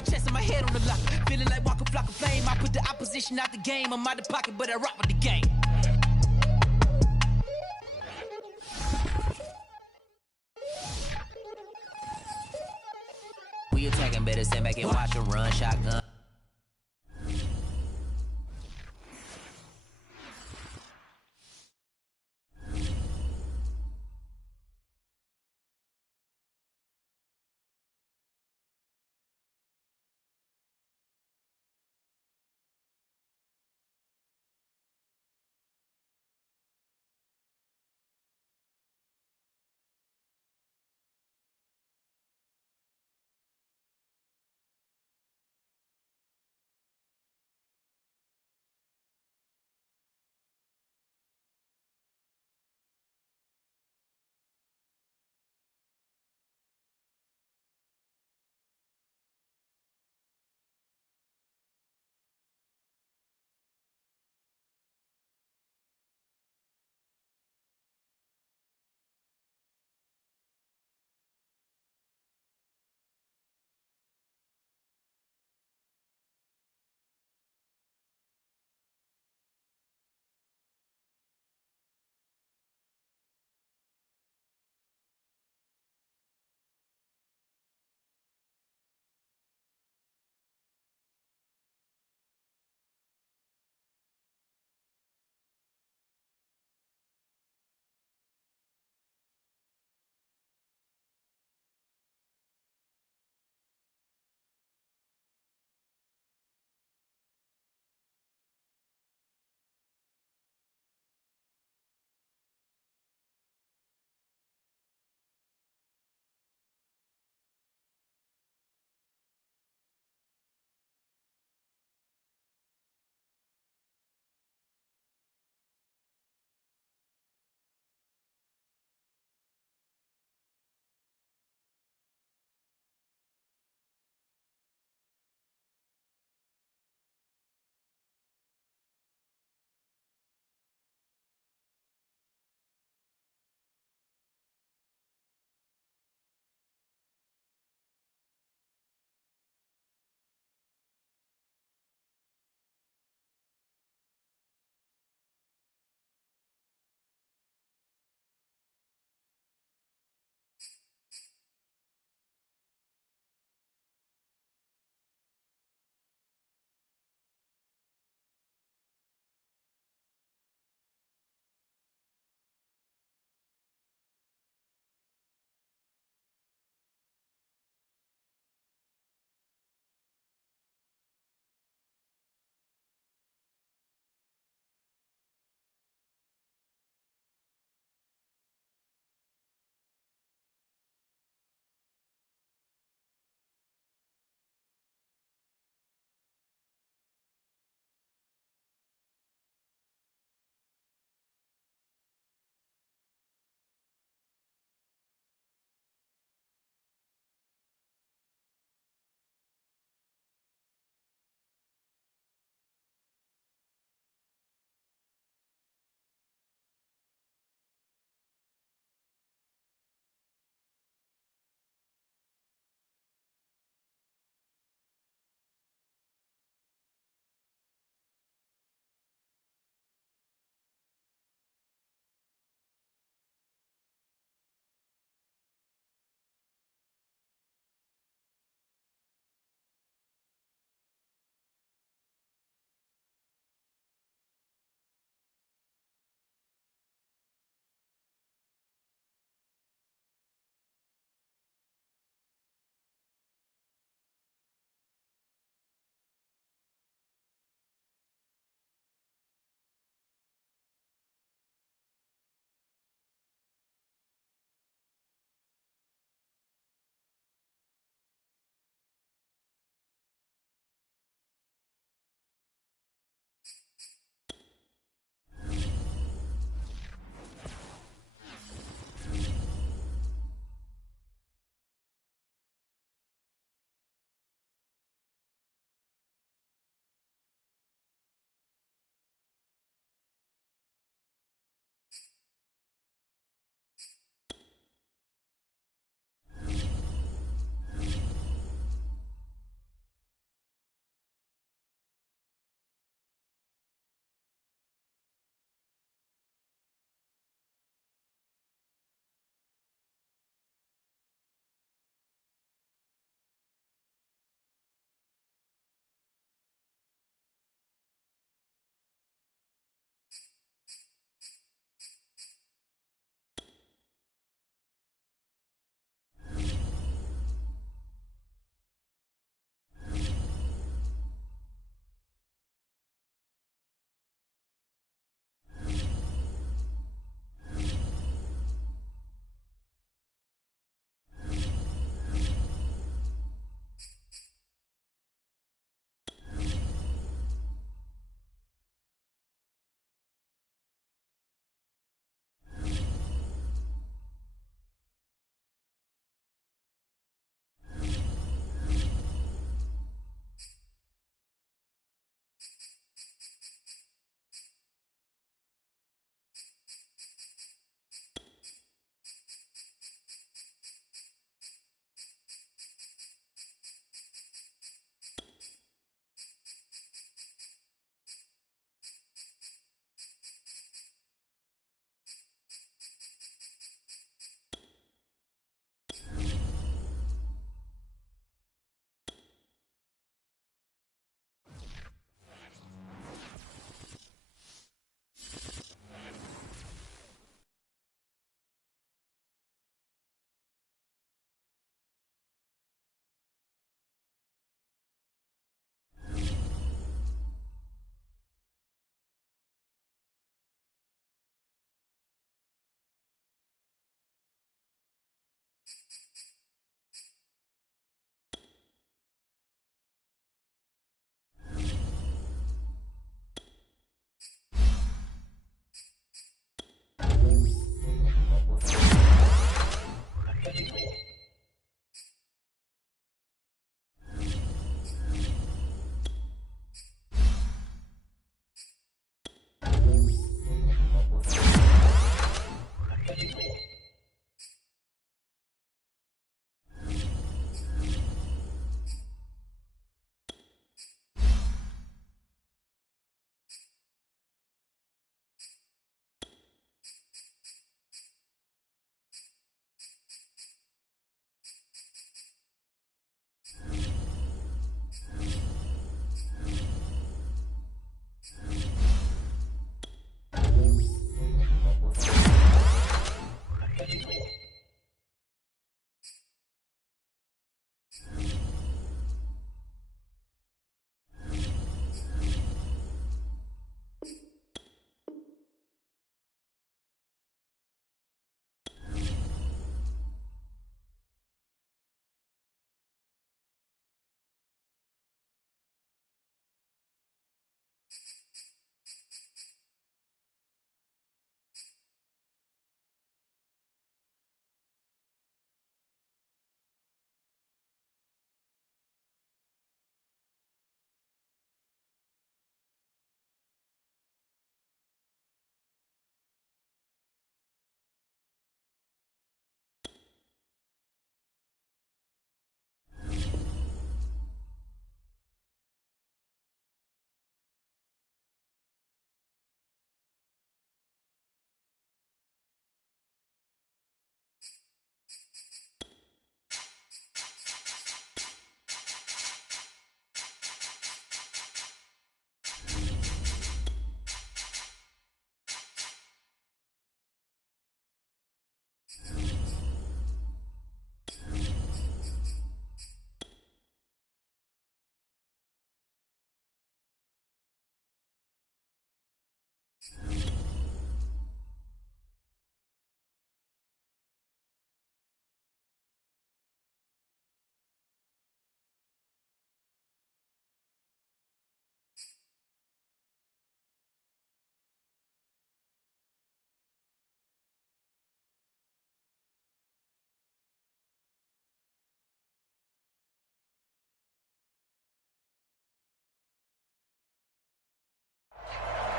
my chest and my head on the lock. Feeling like walk a flock of flame. I put the opposition out the game. I'm out the pocket, but I rock with the game. We attacking, better stand back and watch them run shotgun.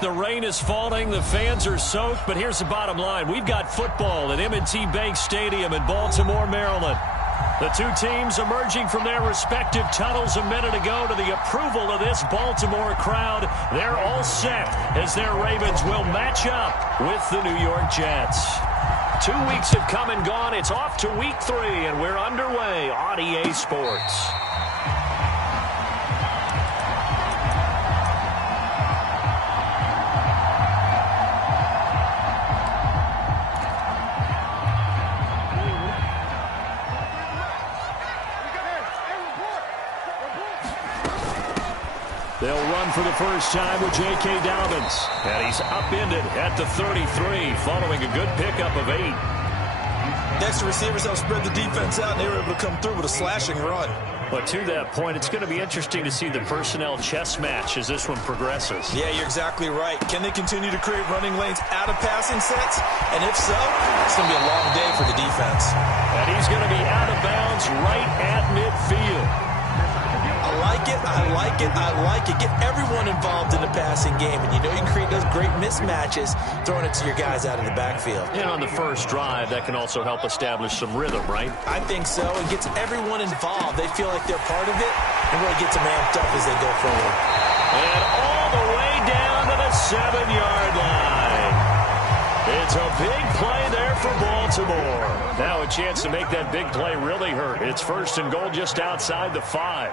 The rain is falling. The fans are soaked. But here's the bottom line. We've got football at M&T Bank Stadium in Baltimore, Maryland. The two teams emerging from their respective tunnels a minute ago to the approval of this Baltimore crowd. They're all set as their Ravens will match up with the New York Jets. 2 weeks have come and gone. It's off to week 3, and we're underway on EA Sports. They'll run for the first time with J.K. Dobbins. And he's upended at the 33 following a good pickup of 8. Next, receivers help spread the defense out, and they were able to come through with a slashing run. But to that point, it's going to be interesting to see the personnel chess match as this one progresses. Yeah, you're exactly right. Can they continue to create running lanes out of passing sets? And if so, it's going to be a long day for the defense. And he's going to be out of bounds right at midfield. I like it, I like it, I like it. Get everyone involved in the passing game, and you know you can create those great mismatches throwing it to your guys out of the backfield. And on the first drive, that can also help establish some rhythm, right? I think so. It gets everyone involved. They feel like they're part of it and really gets them amped up as they go forward. And all the way down to the 7-yard line. It's a big play there for Baltimore. Now a chance to make that big play really hurt. It's 1st and goal just outside the 5.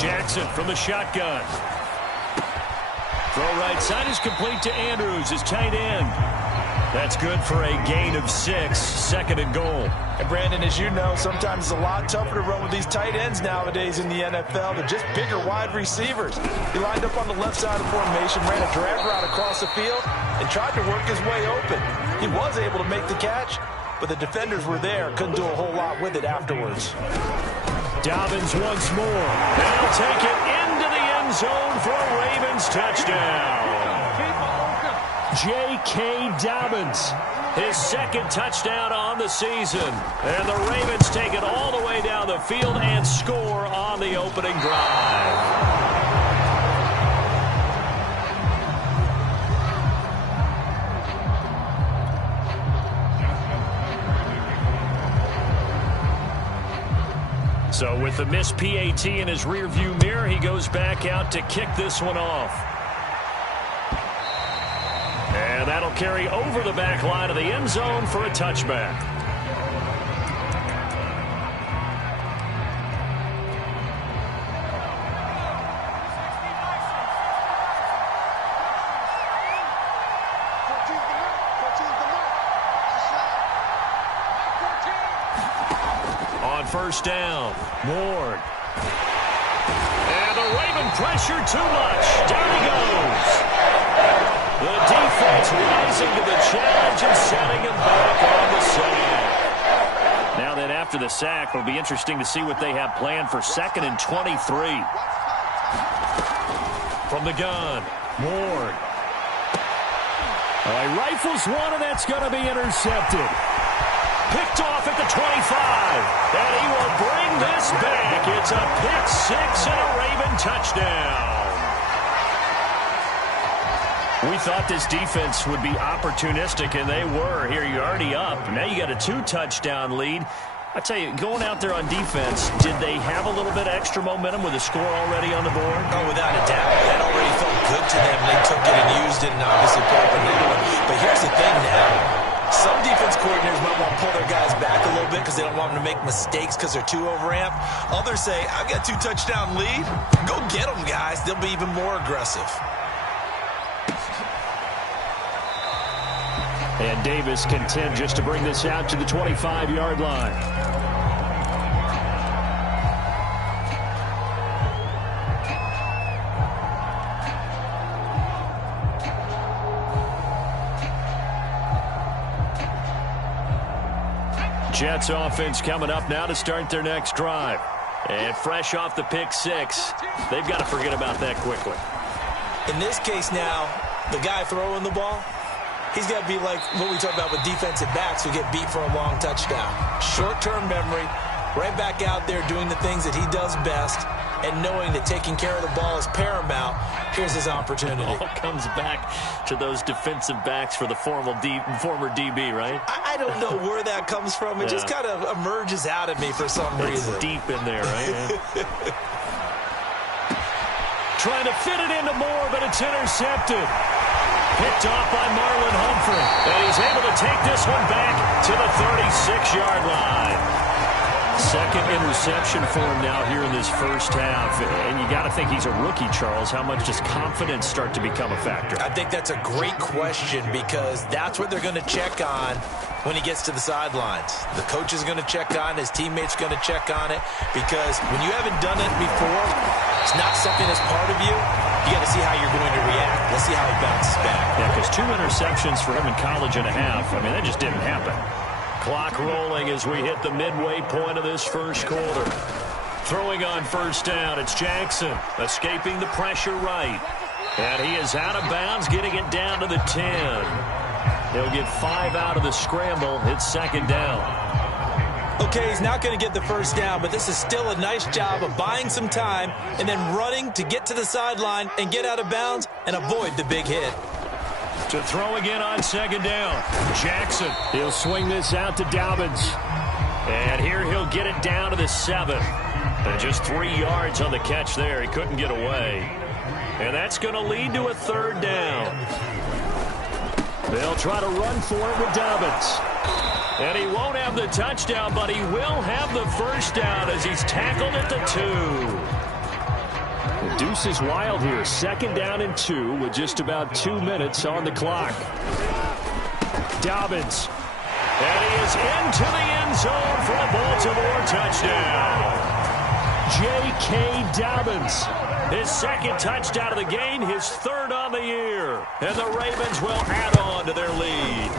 Jackson from the shotgun. Throw right side is complete to Andrews, his tight end. That's good for a gain of 6, 2nd and goal. And Brandon, as you know, sometimes it's a lot tougher to run with these tight ends nowadays in the NFL. They're just bigger wide receivers. He lined up on the left side of the formation, ran a drag route across the field, and tried to work his way open. He was able to make the catch, but the defenders were there, couldn't do a whole lot with it afterwards. Dobbins once more. They'll take it into the end zone for a Ravens touchdown. J.K. Dobbins, his 2nd touchdown on the season. And the Ravens take it all the way down the field and score on the opening drive. So with the missed PAT in his rearview mirror, he goes back out to kick this one off. And that'll carry over the back line of the end zone for a touchback. On 1st down, Ward. And the Raven pressure too much. Down he goes. The defense rising to the challenge and setting him back on the sack. Now then, after the sack, it'll be interesting to see what they have planned for 2nd and 23. From the gun, Ward. He rifles one, and that's going to be intercepted. Picked off at the 25, and he will bring this back. It's a pick 6 and a Raven touchdown. We thought this defense would be opportunistic, and they were. Here, you're already up. Now you got a 2-touchdown lead. I tell you, going out there on defense, did they have a little bit of extra momentum with a score already on the board? Oh, without a doubt. That already felt good to them. They took it and used it and obviously put up another one. But here's the thing now. Some defense coordinators might want to pull their guys back a little bit because they don't want them to make mistakes because they're too overamped. Others say, I've got a 2-touchdown lead. Go get them, guys. They'll be even more aggressive. And Davis content just to bring this out to the 25-yard line. Jets offense coming up now to start their next drive. And fresh off the pick 6, they've got to forget about that quickly. In this case now, the guy throwing the ball, he's got to be like what we talk about with defensive backs who get beat for a long touchdown. Short-term memory, right back out there doing the things that he does best, and knowing that taking care of the ball is paramount. Here's his opportunity. It all comes back to those defensive backs for the former DB, right? I don't know where that comes from. It just kind of emerges out of me for some reason. It's deep in there, right? Trying to fit it into Moore, but it's intercepted. Picked off by Marlon Humphrey. And he's able to take this one back to the 36-yard line. Second interception for him now here in this first half. And you got to think he's a rookie, Charles. How much does confidence start to become a factor? I think that's a great question, because that's what they're going to check on when he gets to the sidelines. The coach is going to check on it. His teammates are going to check on it, because when you haven't done it before, it's not something that's part of you. You got to see how you're going to react. Let's see how he bounces back. Yeah, because 2 interceptions for him in college and a half. I mean, that just didn't happen. Clock rolling as we hit the midway point of this first quarter. Throwing on first down, it's Jackson, escaping the pressure right. And he is out of bounds, getting it down to the 10. He'll get 5 out of the scramble. It's second down. Okay, he's not going to get the first down, but this is still a nice job of buying some time and then running to get to the sideline and get out of bounds and avoid the big hit. To throw again on second down. Jackson, he'll swing this out to Dobbins. And here he'll get it down to the 7. And just 3 yards on the catch there. He couldn't get away. And that's going to lead to a third down. They'll try to run for it with Dobbins. And he won't have the touchdown, but he will have the first down as he's tackled at the 2. The deuce is wild here. Second down and 2 with just about 2 minutes on the clock. Dobbins. And he is into the end zone for a Baltimore touchdown. J.K. Dobbins. His second touchdown of the game, his third on the year. And the Ravens will add on to their lead.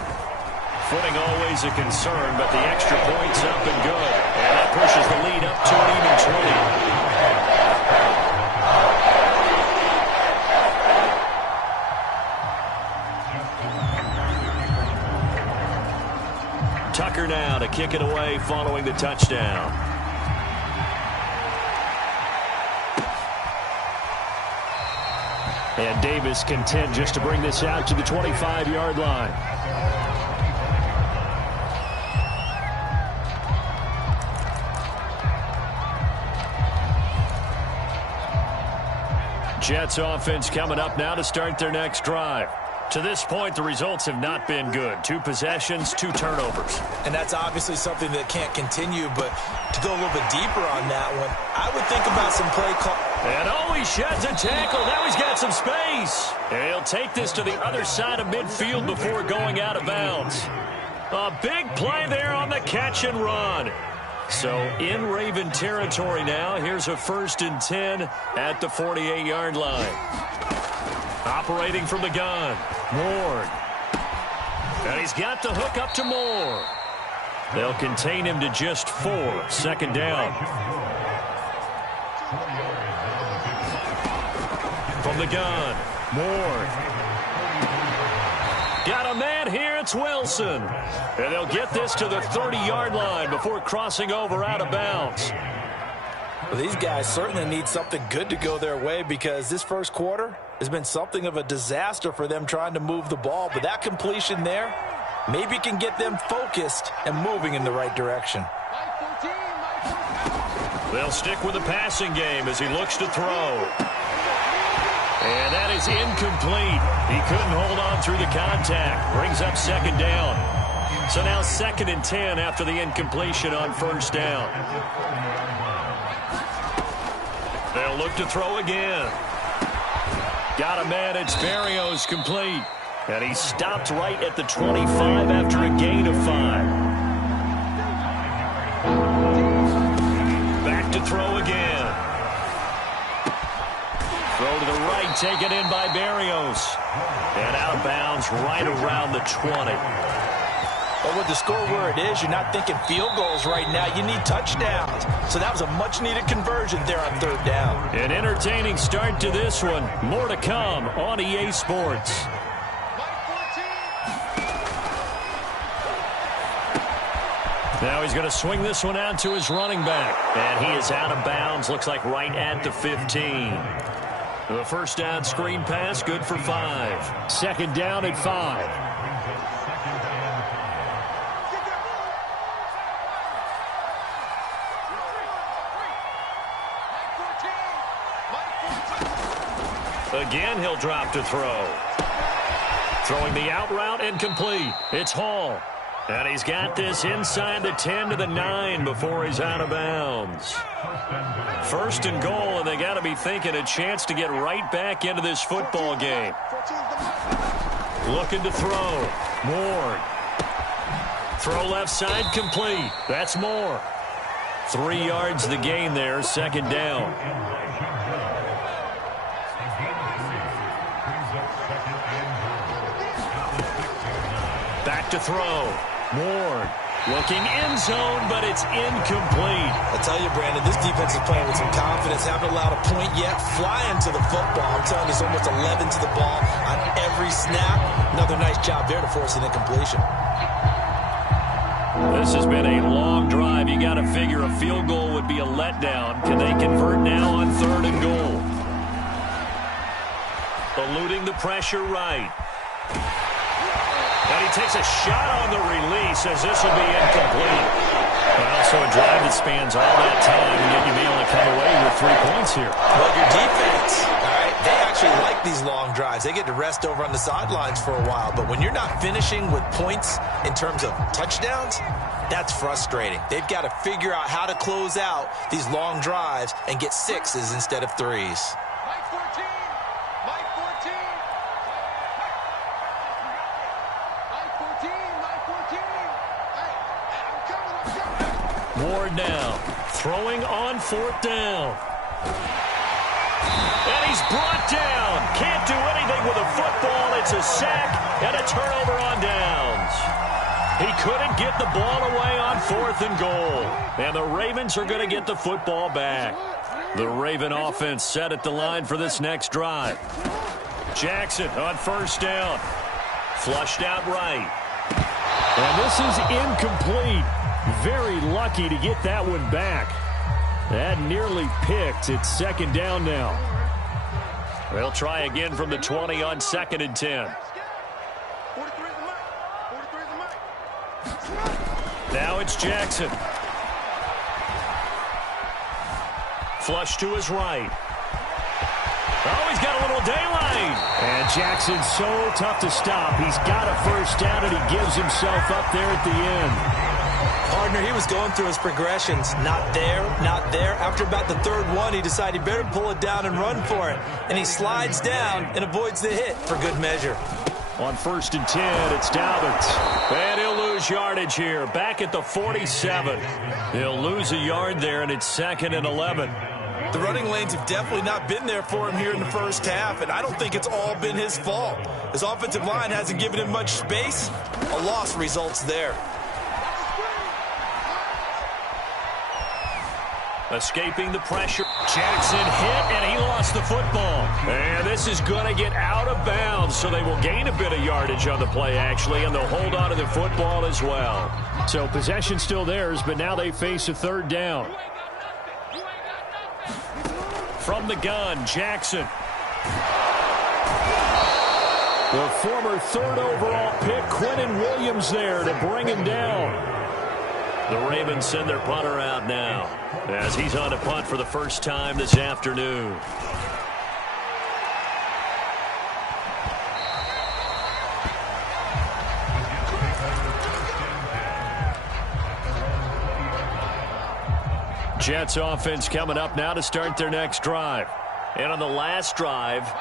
Footing always a concern, but the extra point's up and good. And that pushes the lead up to an even 20. Tucker now to kick it away following the touchdown. And Davis content just to bring this out to the 25-yard line. Jets offense coming up now to start their next drive. To this point, the results have not been good. 2 possessions, 2 turnovers. And that's obviously something that can't continue, but to go a little bit deeper on that one, I would think about some play call. And he sheds a tackle. Now he's got some space. And he'll take this to the other side of midfield before going out of bounds. A big play there on the catch and run. So in Raven territory now. Here's a 1st and 10 at the 48-yard line. Operating from the gun, Moore. And he's got the hook up to Moore. They'll contain him to just 4. Second down. From the gun, Moore. Got a man here, it's Wilson. And they'll get this to the 30-yard line before crossing over out of bounds. Well, these guys certainly need something good to go their way, because this first quarter has been something of a disaster for them trying to move the ball. But that completion there maybe can get them focused and moving in the right direction. They'll stick with the passing game as he looks to throw. And that is incomplete. He couldn't hold on through the contact. Brings up second down. So now 2nd and 10 after the incompletion on first down. They'll look to throw again. Got a man, it's Berrios, complete. And he stopped right at the 25 after a gain of 5. Back to throw again. Throw to the right, taken in by Berrios. And out of bounds right around the 20. But with the score where it is, you're not thinking field goals right now. You need touchdowns. So that was a much-needed conversion there on third down. An entertaining start to this one. More to come on EA Sports. Now he's going to swing this one out to his running back. And he is out of bounds. Looks like right at the 15. The first down screen pass, good for 5. Second down at 5. Again, he'll drop to throw. Throwing the out route and complete. It's Hall. And he's got this inside the 10 to the 9 before he's out of bounds. First and goal, and they got to be thinking a chance to get right back into this football game. Looking to throw. Moore. Throw left side, complete. That's Moore. 3 yards the gain there, second down. Back to throw. Moore looking end zone, but it's incomplete. I tell you, Brandon, this defense is playing with some confidence. Haven't allowed a point yet. Flying to the football. I'm telling you, it's almost 11 to the ball on every snap. Another nice job there to force an incompletion. This has been a long drive. You got to figure a field goal would be a letdown. Can they convert now on third and goal? Eluding the pressure right. And he takes a shot on the release as this will be incomplete. Well, so a drive that spans all that time, and yet you may only come away with 3 points here. Well, your defense, all right, they actually like these long drives. They get to rest over on the sidelines for a while. But when you're not finishing with points in terms of touchdowns, that's frustrating. They've got to figure out how to close out these long drives and get 6s instead of 3s. Ward now, throwing on fourth down. And he's brought down. Can't do anything with a football. It's a sack and a turnover on downs. He couldn't get the ball away on fourth and goal. And the Ravens are going to get the football back. The Raven offense set at the line for this next drive. Jackson on first down. Flushed out right. And this is incomplete. Very lucky to get that one back. That nearly picked. It's second down now. They'll try again from the 20 on second and 10. Now it's Jackson. Flush to his right. Oh, he's got a little daylight. And Jackson's so tough to stop. He's got a first down, and he gives himself up there at the end. Partner, he was going through his progressions. Not there, not there. After about the third one, he decided he better pull it down and run for it. And he slides down and avoids the hit for good measure. On first and 10, it's Dalbert. And he'll lose yardage here. Back at the 47. He'll lose a yard there, and it's second and 11. The running lanes have definitely not been there for him here in the first half, and I don't think it's all been his fault. His offensive line hasn't given him much space. A loss results there. Escaping the pressure. Jackson hit, and he lost the football. And this is going to get out of bounds, so they will gain a bit of yardage on the play, actually, and they'll hold on to the football as well. So possession still theirs, but now they face a third down. From the gun, Jackson. The former third overall pick, Quentin Williams, there to bring him down. The Ravens send their punter out now as he's on a punt for the first time this afternoon. Jets offense coming up now to start their next drive. And on the last drive,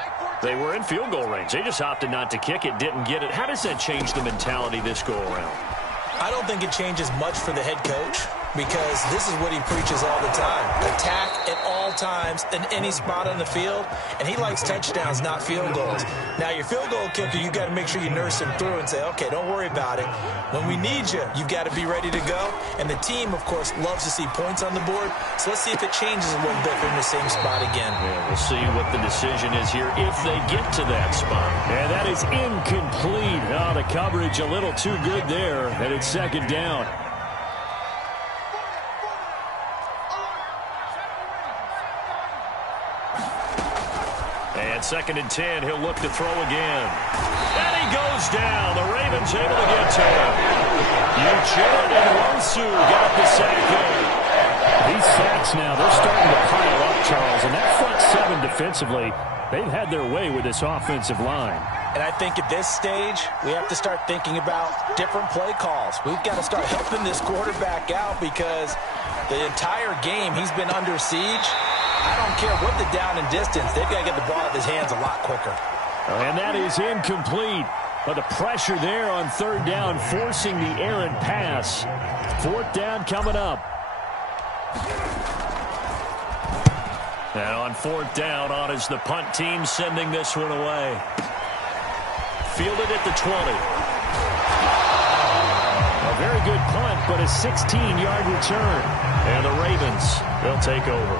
they were in field goal range. They just opted not to kick it, didn't get it. How does that change the mentality this go around? I don't think it changes much for the head coach because this is what he preaches all the time. Attack at all times in any spot on the field, and he likes touchdowns, not field goals. Now, your field goal kicker, you got to make sure you nurse him through and say, okay, don't worry about it. When we need you, you've got to be ready to go. And the team, of course, loves to see points on the board. So let's see if it changes a little bit from the same spot again. Yeah, we'll see what the decision is here if they get to that spot. And that is incomplete. Oh, the coverage a little too good there, and it's second down. And 2nd and 10, he'll look to throw again. And he goes down. The Ravens able to get to him. Uchenna and Rosu got the sack there. These sacks now, they're starting to pile up, Charles. And that front seven defensively, they've had their way with this offensive line. And I think at this stage, we have to start thinking about different play calls. We've got to start helping this quarterback out because the entire game he's been under siege. I don't care what the down and distance. They've got to get the ball out of his hands a lot quicker. And that is incomplete. But the pressure there on 3rd down, forcing the errant pass. 4th down coming up. And on 4th down, on is the punt team sending this one away. Fielded at the 20. A very good punt, but a 16-yard return. And the Ravens, they'll take over.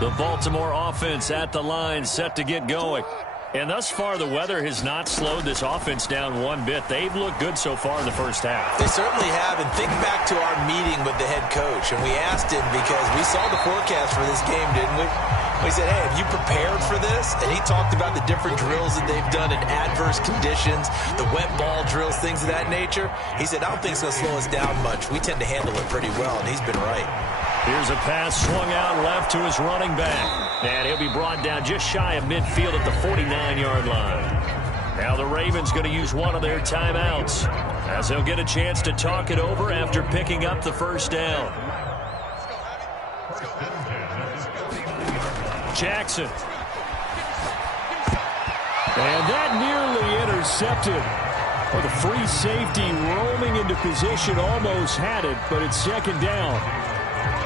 The Baltimore offense at the line, set to get going. And thus far, the weather has not slowed this offense down one bit. They've looked good so far in the first half. They certainly have. And think back to our meeting with the head coach. And we asked him because we saw the forecast for this game, didn't we? We said, hey, have you prepared for this? And he talked about the different drills that they've done in adverse conditions, the wet ball drills, things of that nature. He said, I don't think it's going to slow us down much. We tend to handle it pretty well, and he's been right. Here's a pass swung out left to his running back. And he'll be brought down just shy of midfield at the 49-yard line. Now the Ravens going to use one of their timeouts as they'll get a chance to talk it over after picking up the first down. Jackson. And that nearly intercepted. Well, the free safety roaming into position almost had it, but it's 2nd down.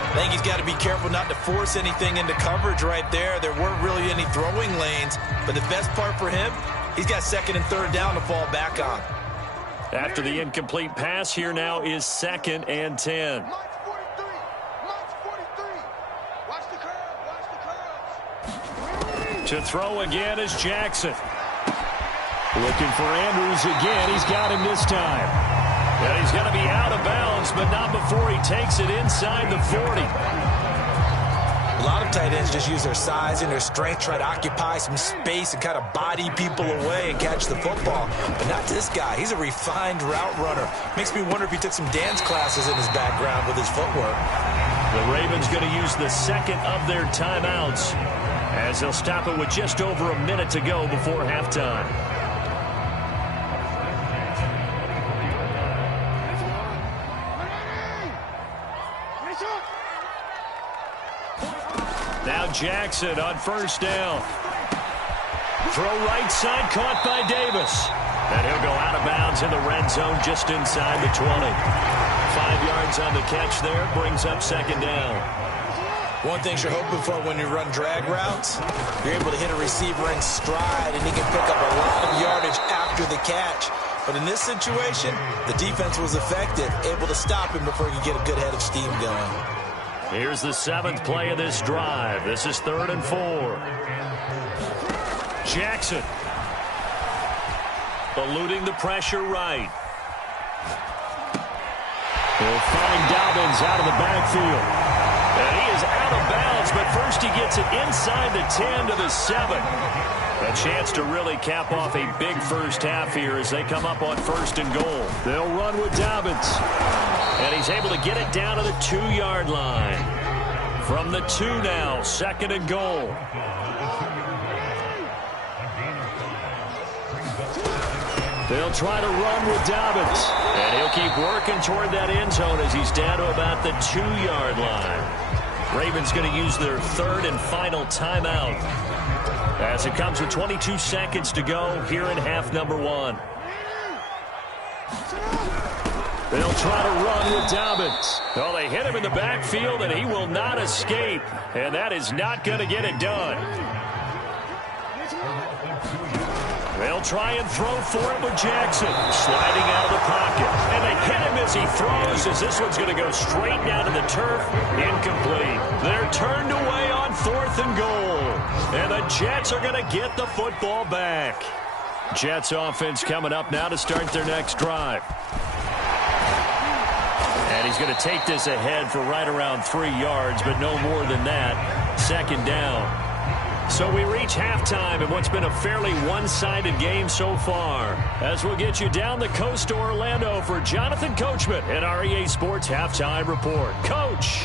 I think he's got to be careful not to force anything into coverage right there. There weren't really any throwing lanes, but the best part for him, he's got 2nd and 3rd down to fall back on. After the incomplete pass, here now is 2nd and 10. To throw again is Jackson. Looking for Andrews again. He's got him this time. And he's going to be out of bounds, but not before he takes it inside the 40. A lot of tight ends just use their size and their strength, try to occupy some space and kind of body people away and catch the football. But not this guy. He's a refined route runner. Makes me wonder if he took some dance classes in his background with his footwork. The Ravens going to use the 2nd of their timeouts as they'll stop it with just over a minute to go before halftime. Now Jackson on 1st down. Throw right side, caught by Davis. And he'll go out of bounds in the red zone just inside the 20. 5 yards on the catch there, brings up 2nd down. One thing you're hoping for when you run drag routes, you're able to hit a receiver in stride, and he can pick up a lot of yardage after the catch. But in this situation, the defense was effective, able to stop him before he could get a good head of steam going. Here's the 7th play of this drive. This is 3rd and 4. Jackson. Eluding the pressure right. He'll find Dobbins out of the backfield. And he is out of bounds, but first he gets it inside the 10 to the 7. A chance to really cap off a big first half here as they come up on 1st and goal. They'll run with Dobbins. And he's able to get it down to the 2-yard line. From the 2 now, 2nd and goal. They'll try to run with Dobbins. And he'll keep working toward that end zone as he's down to about the 2-yard line. Ravens going to use their 3rd and final timeout as it comes with 22 seconds to go here in half number 1. They'll try to run with Dobbins. Well, they hit him in the backfield, and he will not escape. And that is not going to get it done. They'll try and throw for it with Jackson. Sliding out of the pocket. And they hit him as he throws, as this one's going to go straight down to the turf. Incomplete. They're turned away on 4th and goal. And the Jets are going to get the football back. Jets offense coming up now to start their next drive. And he's He's going to take this ahead for right around 3 yards, but no more than that. Second down. So we reach halftime in what's been a fairly one-sided game so far. As we'll get you down the coast to Orlando for Jonathan Coachman at our EA Sports Halftime Report. Coach!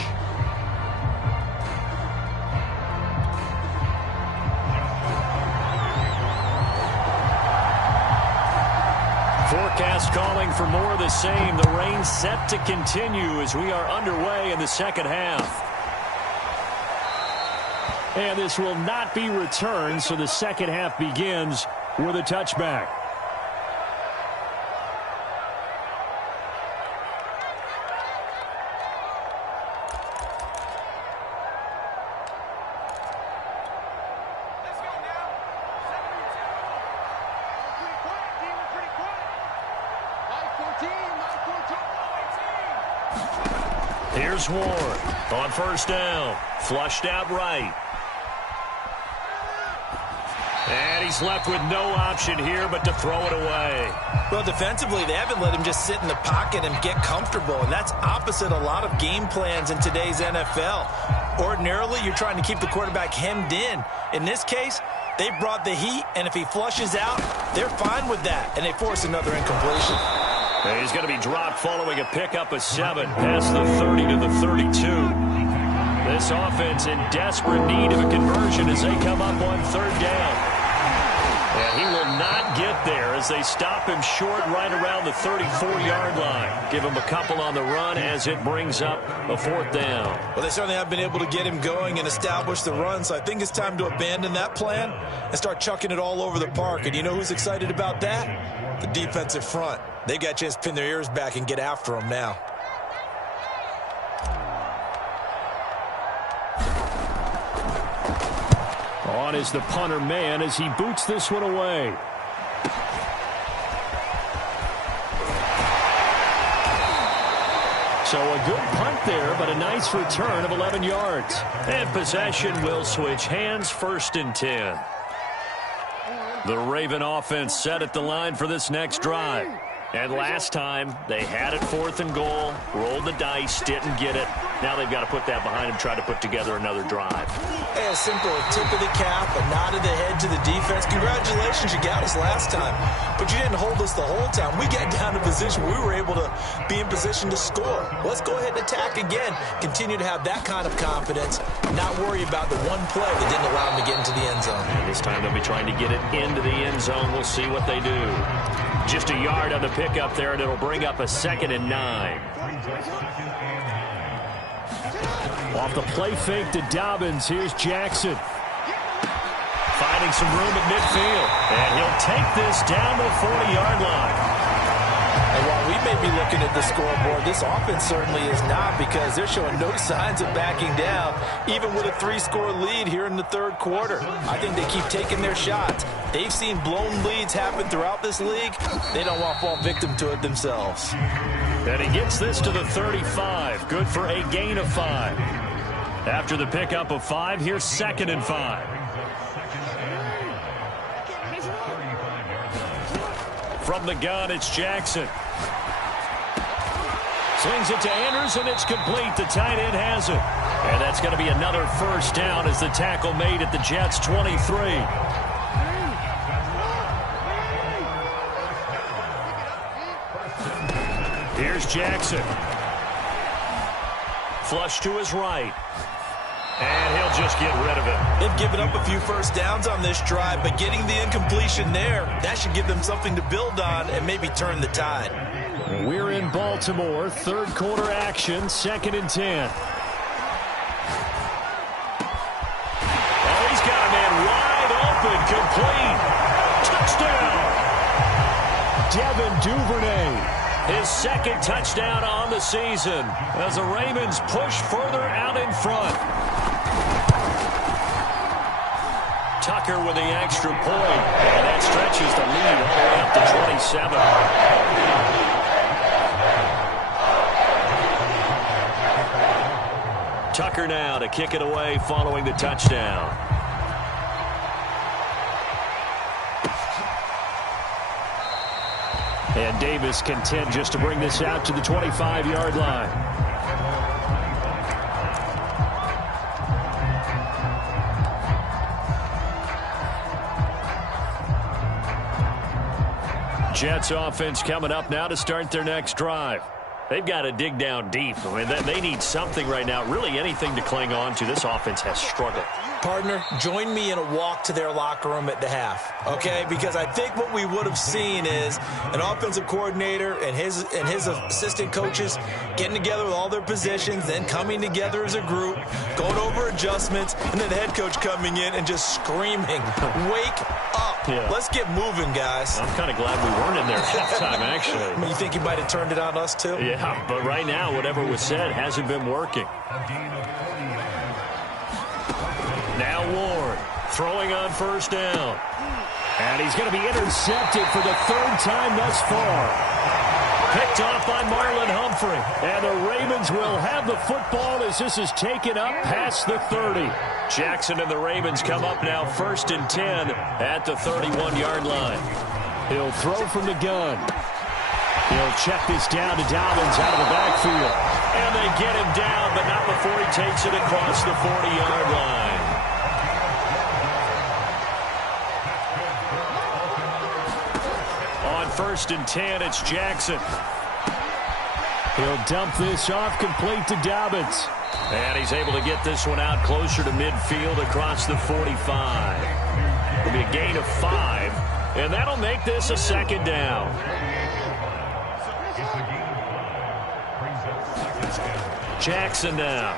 Forecast calling for more of the same. The rain set to continue as we are underway in the second half. And this will not be returned, so the second half begins with a touchback. Here's Ward on first down. Flushed out right. And he's left with no option here but to throw it away. Well, defensively, they haven't let him just sit in the pocket and get comfortable, and that's opposite a lot of game plans in today's NFL. Ordinarily, you're trying to keep the quarterback hemmed in. In this case, they brought the heat, and if he flushes out, they're fine with that, and they force another incompletion. And he's going to be dropped following a pickup of 7 past the 30 to the 32. This offense in desperate need of a conversion as they come up on third down. And he will not get there as they stop him short right around the 34-yard line. Give him a couple on the run as it brings up a fourth down. Well, they certainly have been able to get him going and establish the run, so I think it's time to abandon that plan and start chucking it all over the park. And you know who's excited about that? The defensive front. They got a chance to pin their ears back and get after him now. On is the punter man as he boots this one away. So a good punt there, but a nice return of 11 yards. And possession will switch hands, 1st and 10. The Raven offense set at the line for this next drive. And last time, they had it 4th and goal, rolled the dice, didn't get it. Now they've got to put that behind them, try to put together another drive. Hey, a simple tip of the cap, a nod of the head to the defense. Congratulations, you got us last time. But you didn't hold us the whole time. We got down to position. We were able to be in position to score. Let's go ahead and attack again. Continue to have that kind of confidence. Not worry about the one play that didn't allow them to get into the end zone. And this time they'll be trying to get it into the end zone. We'll see what they do. Just a yard on the pickup there, and it'll bring up a 2nd and 9. Off the play fake to Dobbins, here's Jackson. Finding some room at midfield, and he'll take this down the 40-yard line. And while we may be looking at the scoreboard, this offense certainly is not, because they're showing no signs of backing down, even with a 3-score lead here in the third quarter. I think they keep taking their shots. They've seen blown leads happen throughout this league. They don't want to fall victim to it themselves. And he gets this to the 35. Good for a gain of 5. After the pickup of 5, here's 2nd and 5. From the gun, it's Jackson. Slings it to Anders, and it's complete. The tight end has it. And that's going to be another first down as the tackle made at the Jets' 23. Here's Jackson. Flush to his right. And he'll just get rid of it. They've given up a few first downs on this drive, but getting the incompletion there, that should give them something to build on and maybe turn the tide. We're in Baltimore. Third quarter action, 2nd and 10. Oh, he's got a man wide open, complete. Touchdown. Devin Duvernay. His 2nd touchdown on the season as the Ravens push further out in front. Tucker with the extra point, and that stretches the lead all the way up to 27. Tucker now to kick it away following the touchdown. And Davis content just to bring this out to the 25-yard line. Jets offense coming up now to start their next drive. They've got to dig down deep. I mean, they need something right now, really anything to cling on to. This offense has struggled. Partner, join me in a walk to their locker room at the half, okay? Because I think what we would have seen is an offensive coordinator and his assistant coaches getting together with all their positions, then coming together as a group, going over adjustments, and then the head coach coming in and just screaming, "Wake up. Yeah. Let's get moving, guys." I'm kind of glad we weren't in there at halftime, actually. I mean, you think he might have turned it on us, too? Yeah, but right now, whatever was said hasn't been working. Now Ward throwing on first down. And he's going to be intercepted for the third time thus far. Picked off by Marlon Humphrey. And the Ravens will have the football as this is taken up past the 30. Jackson and the Ravens come up now 1st and 10 at the 31-yard line. He'll throw from the gun. He'll check this down to Dobbins out of the backfield. And they get him down, but not before he takes it across the 40-yard line. On 1st and 10, it's Jackson. He'll dump this off complete to Dobbins. And he's able to get this one out closer to midfield across the 45. It'll be a gain of 5, and that'll make this a 2nd down. Jackson now.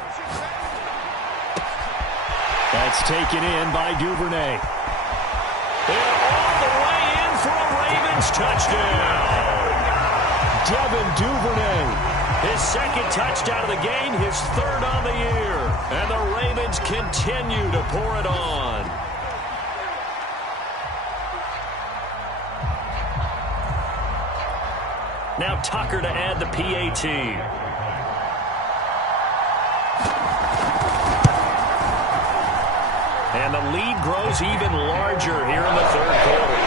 That's taken in by Duvernay. And all the way in for a Ravens touchdown. Devin Duvernay. His 2nd touchdown of the game, his 3rd on the year. And the Ravens continue to pour it on. Now Tucker to add the PAT. And the lead grows even larger here in the 3rd quarter.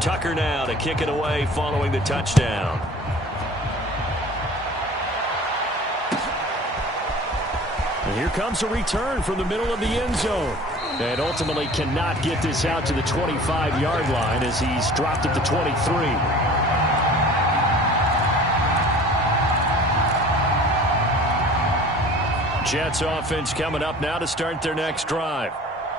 Tucker now to kick it away following the touchdown. And here comes a return from the middle of the end zone. And ultimately cannot get this out to the 25-yard line as he's dropped at the 23. Jets offense coming up now to start their next drive.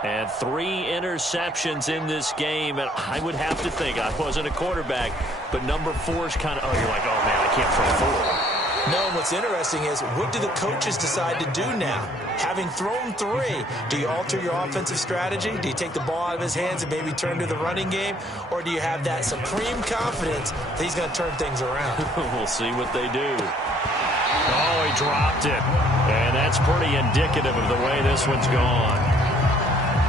And 3 interceptions in this game. And I would have to think, I wasn't a quarterback, but number 4 is kind of, you're like, oh, man, I can't throw 4. No, and what's interesting is, what do the coaches decide to do now? Having thrown 3, do you alter your offensive strategy? Do you take the ball out of his hands and maybe turn to the running game? Or do you have that supreme confidence that he's going to turn things around? We'll see what they do. Oh, he dropped it. And that's pretty indicative of the way this one's gone.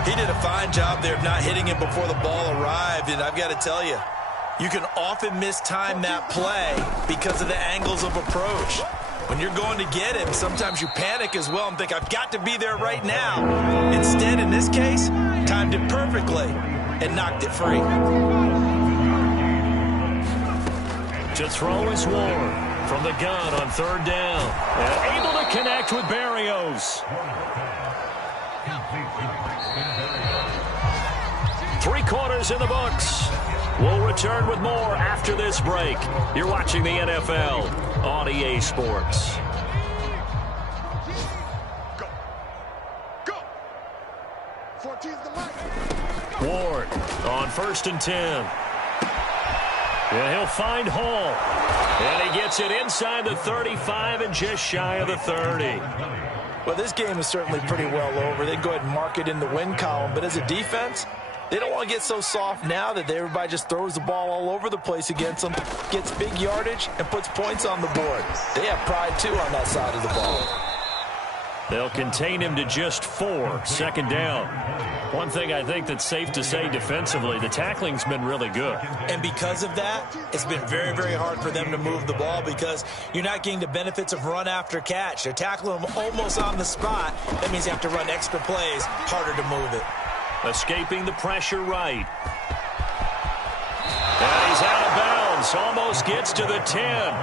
He did a fine job there of not hitting it before the ball arrived, and I've got to tell you, you can often mistime that play because of the angles of approach. When you're going to get him, sometimes you panic as well and think, I've got to be there right now. Instead, in this case, timed it perfectly and knocked it free. To throw is Ward from the gun on 3rd down. And able to connect with Barrios. 3 quarters in the books. We'll return with more after this break. You're watching the NFL on EA Sports. Ward on 1st and 10. And he'll find Hall. And he gets it inside the 35 and just shy of the 30. Well, this game is certainly pretty well over. They can go ahead and mark it in the win column. But as a defense, they don't want to get so soft now that everybody just throws the ball all over the place against them, gets big yardage, and puts points on the board. They have pride, too, on that side of the ball. They'll contain him to just 4. Second down. One thing I think that's safe to say defensively, the tackling's been really good. And because of that, it's been very, very hard for them to move the ball because you're not getting the benefits of run after catch. They're tackling them almost on the spot. That means you have to run extra plays, harder to move it. Escaping the pressure right. And he's out of bounds. Almost gets to the 10.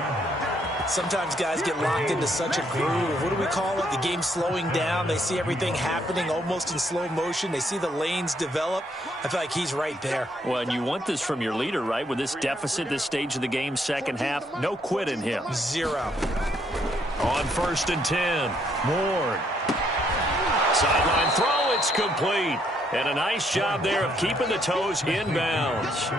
Sometimes guys get locked into such a groove. What do we call it? The game slowing down. They see everything happening almost in slow motion. They see the lanes develop. I feel like he's right there. Well, and you want this from your leader, right? With this deficit, this stage of the game, second half, no quit in him. 0. On 1st and 10, Ward. Sideline throw, it's complete. And a nice job there of keeping the toes inbounds.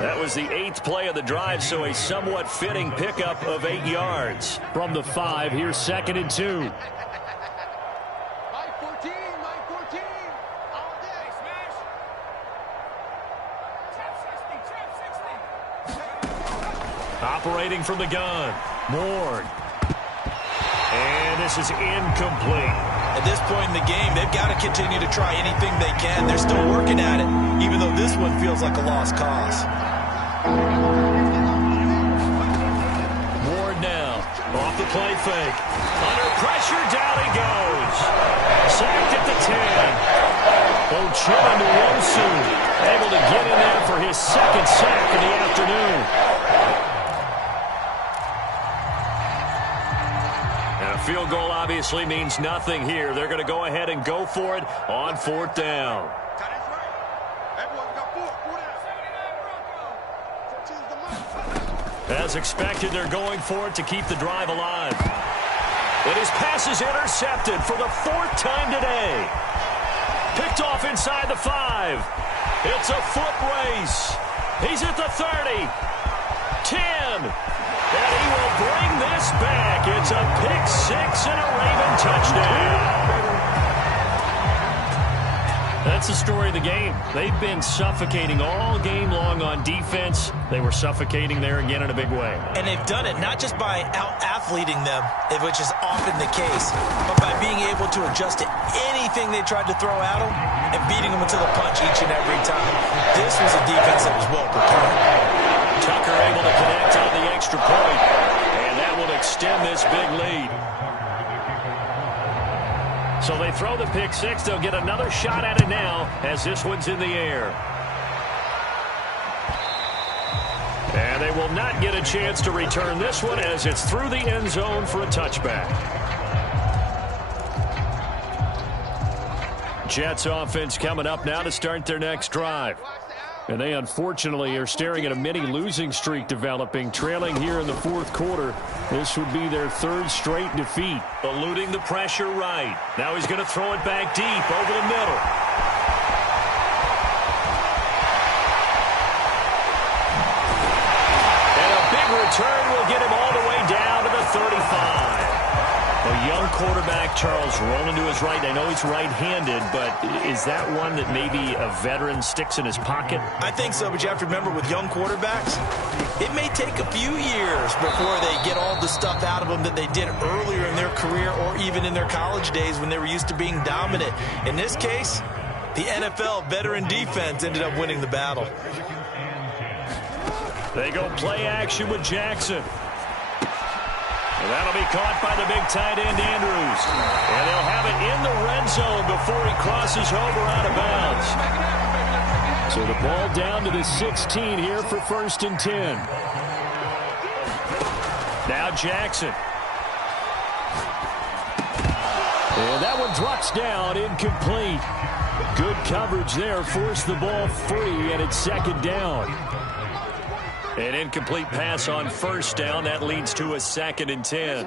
That was the 8th play of the drive, so a somewhat fitting pickup of 8 yards. From the 5, here's 2nd and 2. Operating from the gun, Ward. And this is incomplete. At this point in the game, they've got to continue to try anything they can. They're still working at it, even though this one feels like a lost cause. Ward now, off the play fake. Under pressure, down he goes. Sacked at the 10. Ochoa-Nwosu able to get in there for his 2nd sack of the afternoon. Field goal obviously means nothing here. They're going to go ahead and go for it on 4th down. As expected, they're going for it to keep the drive alive. And his pass is intercepted for the 4th time today. Picked off inside the 5. It's a foot race. He's at the 30. 10. And he will bring this back. It's a pick-6 and a Raven touchdown. That's the story of the game. They've been suffocating all game long on defense. They were suffocating there again in a big way. And they've done it not just by out-athleting them, which is often the case, but by being able to adjust to anything they tried to throw at them and beating them to the punch each and every time. This was a defense that was well prepared. Tucker able to connect on the extra point, and that will extend this big lead. So they throw the pick-6. They'll get another shot at it now as this one's in the air. And they will not get a chance to return this one as it's through the end zone for a touchback. Jets offense coming up now to start their next drive. And they unfortunately are staring at a mini losing streak developing, trailing here in the 4th quarter. This would be their 3rd straight defeat. Eluding the pressure right. Now he's going to throw it back deep over the middle. And a big return will get him all the way down to the 35. A young quarterback, Charles, rolling to his right. I know he's right-handed, but is that one that maybe a veteran sticks in his pocket? I think so, but you have to remember with young quarterbacks, it may take a few years before they get all the stuff out of them that they did earlier in their career or even in their college days when they were used to being dominant. In this case, the NFL veteran defense ended up winning the battle. They go play action with Jackson. And that'll be caught by the big tight end, Andrews. And they'll have it in the red zone before he crosses over out of bounds. So the ball down to the 16 here for 1st and 10. Now Jackson. And that one drops down, incomplete. Good coverage there, forced the ball free, and it's 2nd down. An incomplete pass on 1st down. That leads to a 2nd and 10.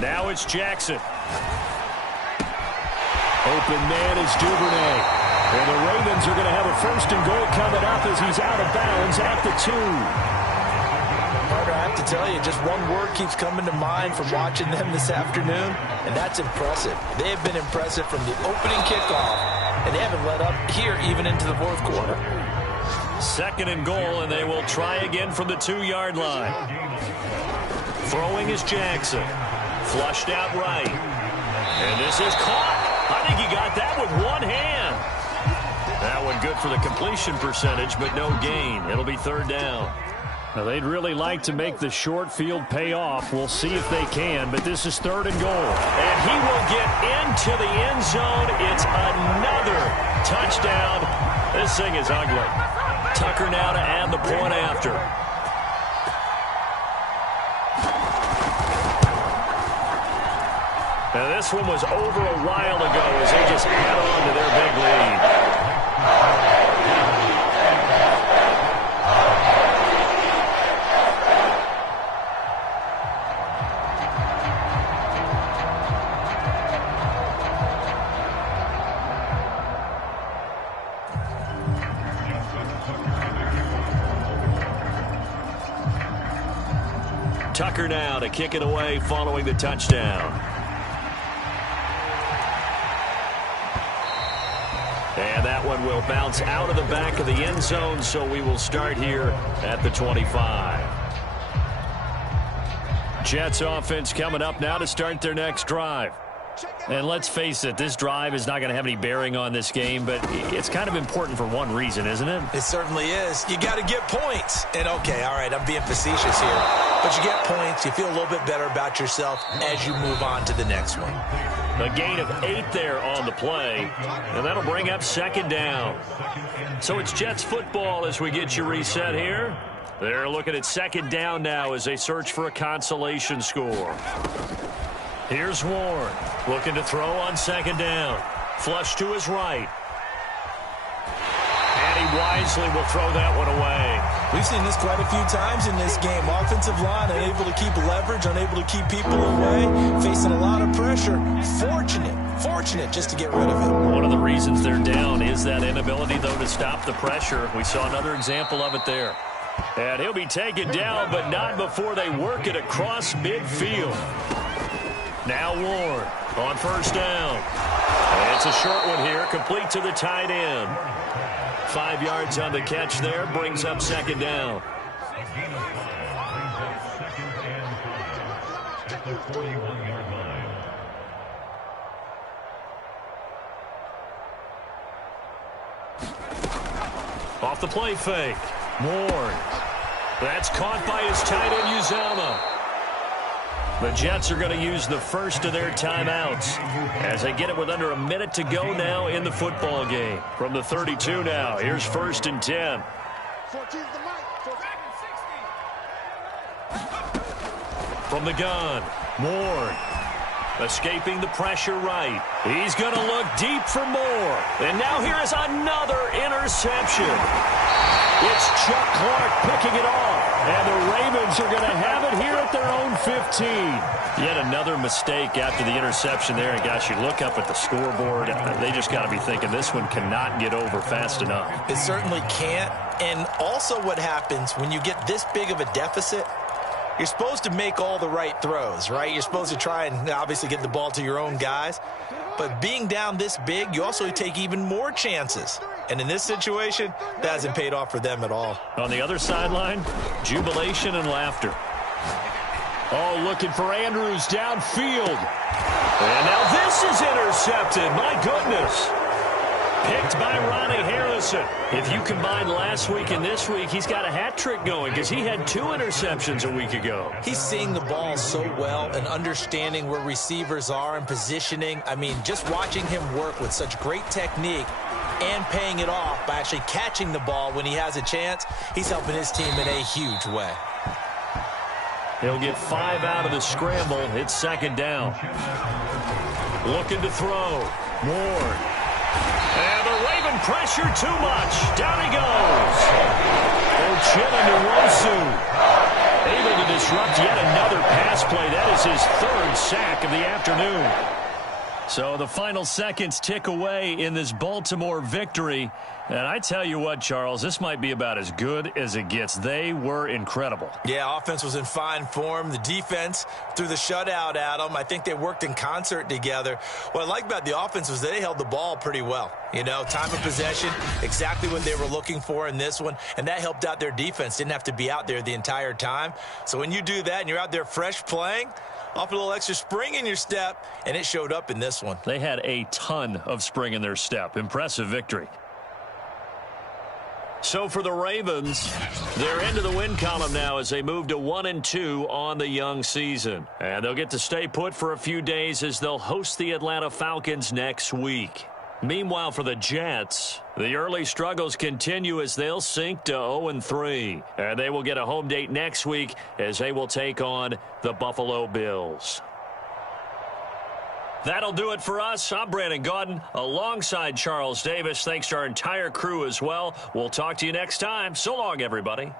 Now it's Jackson. Open man is Duvernay. And the Ravens are going to have a 1st and goal coming up as he's out of bounds at the 2. Carter, I have to tell you, just one word keeps coming to mind from watching them this afternoon, and that's impressive. They have been impressive from the opening kickoff, and they haven't let up here even into the 4th quarter. 2nd and goal, and they will try again from the 2-yard line. Throwing is Jackson. Flushed out right. This is caught. I think he got that with one hand. That one good for the completion percentage, but no gain. It'll be third down. Now, they'd really like to make the short field pay off. We'll see if they can, but this is third and goal. And he will get into the end zone. It's another touchdown. This thing is ugly. Tucker now to add the point after. Now, this one was over a while ago as they just add on to their big lead. Tucker now to kick it away following the touchdown. And that one will bounce out of the back of the end zone, so we will start here at the 25. Jets offense coming up now to start their next drive. And let's face it, this drive is not going to have any bearing on this game, but it's kind of important for one reason, isn't it? It certainly is. You got to get points. And, okay, all right, I'm being facetious here. But you get points, you feel a little bit better about yourself as you move on to the next one. A gain of 8 there on the play, and that'll bring up second down. So it's Jets football as we get you reset here. They're looking at second down now as they search for a consolation score. Here's Warren, looking to throw on second down. Flush to his right. And he wisely will throw that one away. We've seen this quite a few times in this game. Offensive line unable to keep leverage, unable to keep people away, facing a lot of pressure. Fortunate just to get rid of it. One of the reasons they're down is that inability, though, to stop the pressure. We saw another example of it there. And he'll be taken down, but not before they work it across midfield. Now Warren on first down. And it's a short one here, complete to the tight end. 5 yards on the catch there, brings up second down. Off the play fake. Warren. That's caught by his tight end, Uzama. The Jets are going to use the first of their timeouts as they get it with under a minute to go now in the football game. From the 32 now, here's first and 10. From the gun, Ward escaping the pressure right. He's going to look deep for more. And now here is another interception. It's Chuck Clark picking it off. And the Ravens are going to have it here at their own 15. Yet another mistake after the interception there. And, gosh, you look up at the scoreboard, they just got to be thinking this one cannot get over fast enough. It certainly can't. And also what happens when you get this big of a deficit, you're supposed to make all the right throws, right? You're supposed to try and obviously get the ball to your own guys. But being down this big, you also take even more chances. And in this situation, that hasn't paid off for them at all. On the other sideline, jubilation and laughter. Oh, looking for Andrews downfield. And now this is intercepted. My goodness. Picked by Ronnie Harrison. If you combine last week and this week, he's got a hat trick going because he had 2 interceptions a week ago. He's seeing the ball so well and understanding where receivers are and positioning. I mean, just watching him work with such great technique and paying it off by actually catching the ball when he has a chance, he's helping his team in a huge way. He'll get 5 out of the scramble. It's second down. Looking to throw. Ward. And the Raven pressure too much. Down he goes. Ochilla Nwosu able to disrupt yet another pass play. That is his 3rd sack of the afternoon. So the final seconds tick away in this Baltimore victory. And I tell you what, Charles, this might be about as good as it gets. They were incredible. Yeah, offense was in fine form. The defense threw the shutout at them. I think they worked in concert together. What I like about the offense was they held the ball pretty well. You know, time of possession, exactly what they were looking for in this one. And that helped out their defense. Didn't have to be out there the entire time. So when you do that and you're out there fresh playing, off a little extra spring in your step, and it showed up in this one. this one. They had a ton of spring in their step. Impressive victory. So for the Ravens, they're into the win column now as they move to 1-2 on the young season. And they'll get to stay put for a few days as they'll host the Atlanta Falcons next week. Meanwhile, for the Jets, the early struggles continue as they'll sink to 0-3. And they will get a home date next week as they will take on the Buffalo Bills. That'll do it for us. I'm Brandon Gaudin alongside Charles Davis. Thanks to our entire crew as well. We'll talk to you next time. So long, everybody.